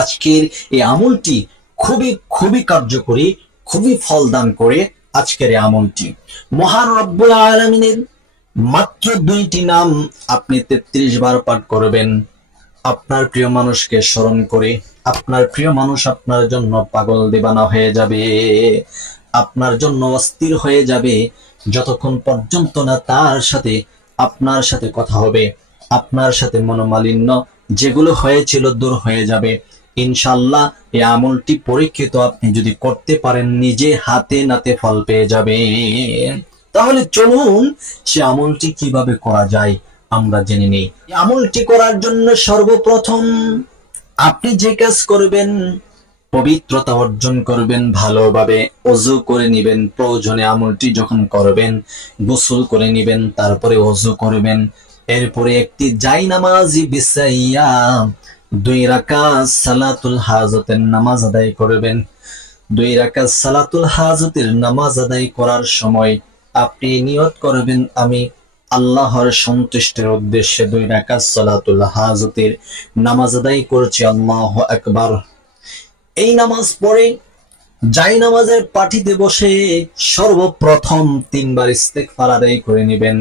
আজকের এই আমলটি খুবই খুবই কার্যকরী, খুবই ফলদান করে আজকের এই আমলটি। মহান রব্বুল আলামিনের মাত্র 2টি নাম আপনি 33 বার পাঠ করবেন। আপনার প্রিয় মানুষকে স্মরণ করে আপনার প্রিয় মানুষ আপনার জন্য পাগল দিবানা হয়ে যাবে, আপনার জন্য অস্থির হয়ে যাবে, যতক্ষণ পর্যন্ত না তার সাথে আপনার সাথে কথা হবে, আপনার সাথে মনোমালিন্য যেগুলো হয়েছিল দূর হয়ে যাবে ইনশাআল্লাহ। এই আমলটি পরীক্ষিত, আপনি যদি করতে পারেন নিজে হাতে নাতে ফল পেয়ে যাবেন। তাহলে চলুন সে আমলটি কিভাবে করা যায় আমরা জেনে নেই। এই আমলটি করার জন্য সর্বপ্রথম আপনি যে কাজ করবেন, পবিত্রতা অর্জন করবেন, ভালোভাবে ওযু করে নেবেন। প্রয়োজনে আমলটি যখন করবেন গোসল করে নেবেন, তারপরে ওযু করবেন। এরপরে একটি জায়নামাজি বিছাইয়া 2 রাকাত সালাতুল হাজতের নামাজ আদায় করবেন। 2 রাকাত সালাতুল হাজতের নামাজ আদায় করার সময় আপনি নিয়ত করবেন, আমি আল্লাহর সন্তুষ্টির উদ্দেশ্যে 2 রাকাত সালাতুল হাজতের নামাজ আদায় করছি, আল্লাহু আকবার। এই নামাজ পড়ে জায়নামাজের পাটিতে বসে সর্বপ্রথম 3 বার ইস্তেগফার আদায় করে নেবেন।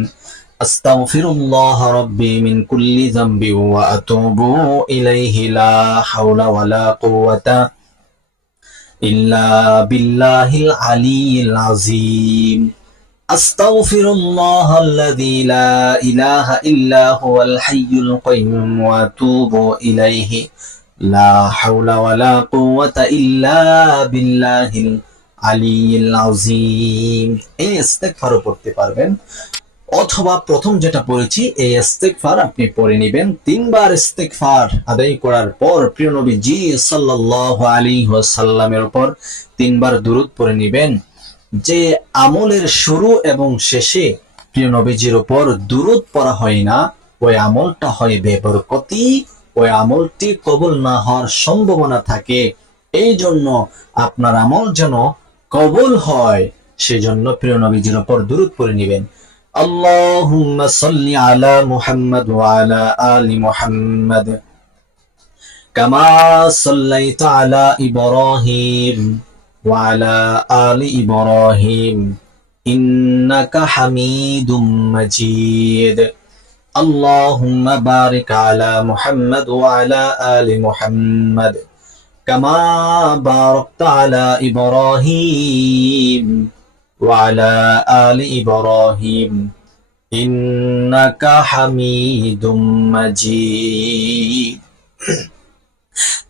আস্তাগফিরুল্লাহ রাব্বি মিন কুল্লি যামবি ওয়া আতুবু ইলাইহি লা হাওলা ওয়ালা কুওয়াতা ইল্লা বিল্লাহিল আলিয়্যিল আযীম। আস্তাগফিরুল্লাহাল্লাযী লা ইলাহা ইল্লা হুয়াল হাইয়ুল কাইয়্যুম ওয়া আতুবু ইলাইহি লা হাওলা ওয়ালা কুওয়াতা ইল্লা বিল্লাহিল আলিয়্যিল আযীম। এই ইস্তেগফারও পড়তে পারবেন, অথবা প্রথম যেটা পড়েছি এই ইস্তেগফার আপনি পড়ে নেবেন। 3 বার ইস্তেগফার আদায় করার পর প্রিয় নবীজি সাল্লাল্লাহু আলাইহি ওয়াসাল্লামের উপর 3 বার দুরূদ পড়ে নেবেন। যে আমলের শুরু এবং শেষে প্রিয় নবীজির উপর দুরূদ পড়া হয় না, ওই আমলটা হয় বেবরকতি, ওই আমলটি কবুল না হওয়ার সম্ভাবনা থাকে। এই জন্য আপনার আমল যেন কবুল হয়, সেজন্য প্রিয় নবীজির উপর দুরূদ পড়ে নেবেন। আল্লাহুম্মা সাল্লি আলা মুহাম্মাদ ওয়া আলা আলি মুহাম্মাদ কামা সাল্লাইতা আলা ইব্রাহিম ওয়া আলা আলি ইব্রাহিম ইন্নাকা হামিদুম মাজিদ। আল্লাহুম্মা বারিক আলা মুহাম্মাদ ওয়া আলা আলি মুহাম্মাদ কামা বারাকতা আলা ইব্রাহিম ওয়া আলা আলি ইব্রাহিম ইন্নাকা হামিদুম মাজিদ।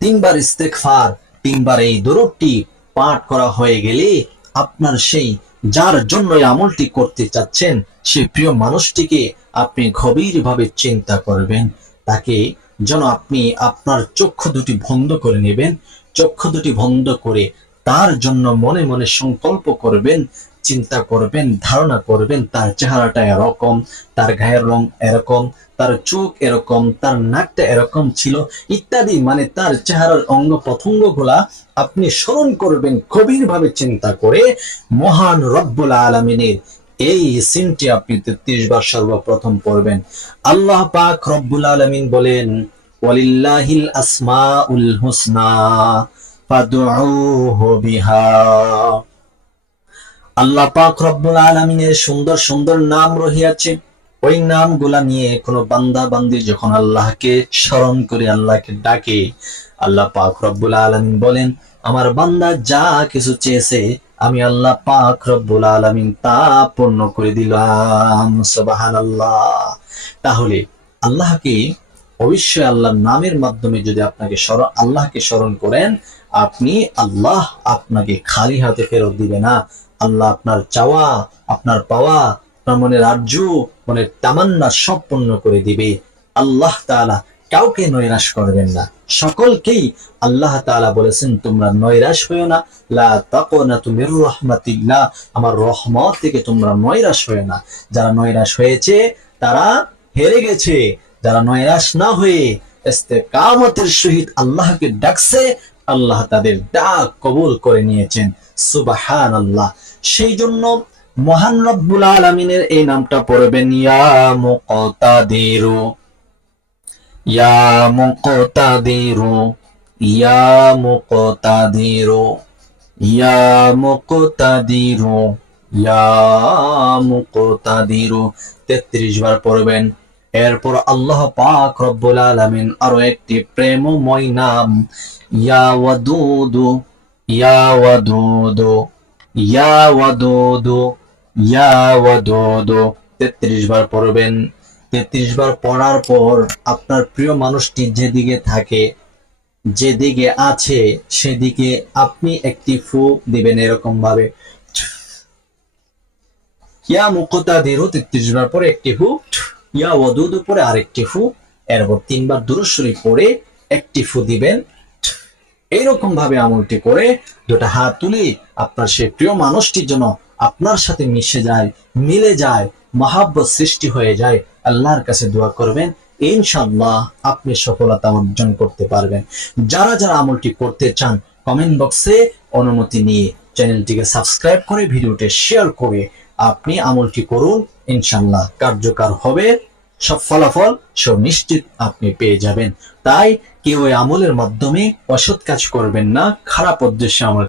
3 বার ইস্তেগফার, 3 বার এই দুরূদটি পাঠ করা হয়ে গেলে আপনার সেই যার জন্য এই আমলটি করতে চাচ্ছেন সেই প্রিয় মানুষটিকে আপনি গভীরভাবে চিন্তা করবেন, তাকে যেন আপনি আপনার চক্ষু দুটি বন্ধ করে নেবেন। চক্ষু দুটি বন্ধ করে তার জন্য মনে মনে সংকল্প করবেন, চিন্তা করবেন, ধারণা করবেন তার চেহারাটা এরকম, তার গায়ের রং এরকম, তার চোখ এরকম, তার নাকটা এরকম ছিল ইত্যাদি, মানে তার চেহারার অঙ্গ প্রত্যঙ্গ গুলা আপনি স্মরণ করবেন গভীরভাবে চিন্তা করে। মহান রব্বুল আলামিনের এই সিনটি আপনি 33 বার সর্বপ্রথম পড়বেন। আল্লাহ পাক রব্বুল আলামিন বলেন, ওয়ালিল্লাহিল আসমাউল হুসনা ফাদউহু বিহা। আল্লাহ পাক রব্বুল আলামিনের সুন্দর সুন্দর নাম রহিয়াছে, ওই নামগুলা নিয়ে কোনো বান্দা বান্দি যখন আল্লাহকে স্মরণ করে, আল্লাহকে ডাকে, আল্লাহ পাক রব্বুল আলামিন বলেন, আমার বান্দা যা কিছু চেয়েছে আমি আল্লাহ পাক রব্বুল আলামিন তা পূর্ণ করে দিলাম। সুবহানাল্লাহ। তাহলে আল্লাহকে অবশ্যই আল্লাহর নামের মাধ্যমে যদি আপনাকে আল্লাহকে স্মরণ করেন, আপনি আল্লাহ আপনাকে খালি হাতে ফেরত দিবে না। আল্লাহ আপনার চাওয়া, আপনার পাওয়া, আপনার মনের আরজু, মনের তামান্না সব পূর্ণ করে দিবে। আল্লাহ তাআলা কাউকে নৈরাশ করবেন না, সকলকেই আল্লাহ তাআলা বলেছেন তোমরা নৈরাশ হইও না, লা তাকুনাতু মির রাহমাতিল্লাহ, আমার রহমত থেকে তোমরা নৈরাশ হইও না। যারা নৈরাশ হয়েছে তারা হেরে গেছে, যারা নৈরাশ না হয়ে ইস্তেকামতের সহিত আল্লাহকে ডাকছে, আল্লাহ তাদের ডাক কবুল করে নিয়েছেন। সুবহানাল্লাহ। সেই জন্য মহান রব্বুল আলামিনের এই নামটা পড়বেন, ইয়া মুকতাদিরু, ইয়া মুকতাদিরু, ইয়া মুকতাদিরু, ইয়া মুকতাদিরু, ইয়া মুকতাদিরু 33 বার পড়বেন। এরপর আল্লাহ পাক রব্বুল আলামিন আরো একটি প্রেমময় নাম ইয়া ওয়াদুদু, ইয়া ওয়াদুদু, ইয়া ওয়াদুদু, ইয়া ওয়াদুদু 33 বার পড়বেন। 33 বার পড়ার পর আপনার প্রিয় মানুষটি যেদিকে থাকে, যেদিকে আছে, সেদিকে আপনি একটি ফু দিবেন এরকম ভাবে। ইয়া মুকতাদিরু 33 বার পরে একটি ফু, ইয়া ওয়াদুদু পরে আরেকটি ফু, এরপর 3 বার দুরূদ শরীফ পড়ে একটি ফু দিবেন। এইরকম ভাবে আমলটি করে দুটো হাত তুলে আপনার সেই প্রিয় মানুষটির জন্য আপনার সাথে মিশে যায়, মিলে যায়, মহাব্বত সৃষ্টি হয়ে যায়। আল্লাহর কাছে দোয়া করবেন, ইনশাআল্লাহ আপনি সফলতা অর্জন করতে পারবেন। যারা যারা আমলটি করতে চান কমেন্ট বক্সে অনুমতি নিয়ে চ্যানেলটিকে সাবস্ক্রাইব করে ভিডিওটি শেয়ার করে আপনি আমলটি করুন, ইনশাআল্লাহ কার্যকর হবে, সব ফলাফল সব নিশ্চিত আপনি পেয়ে যাবেন। তাই কেউ ওই আমলের মাধ্যমে অসৎ কাজ করবেন না, খারাপ উদ্দেশ্যে আমল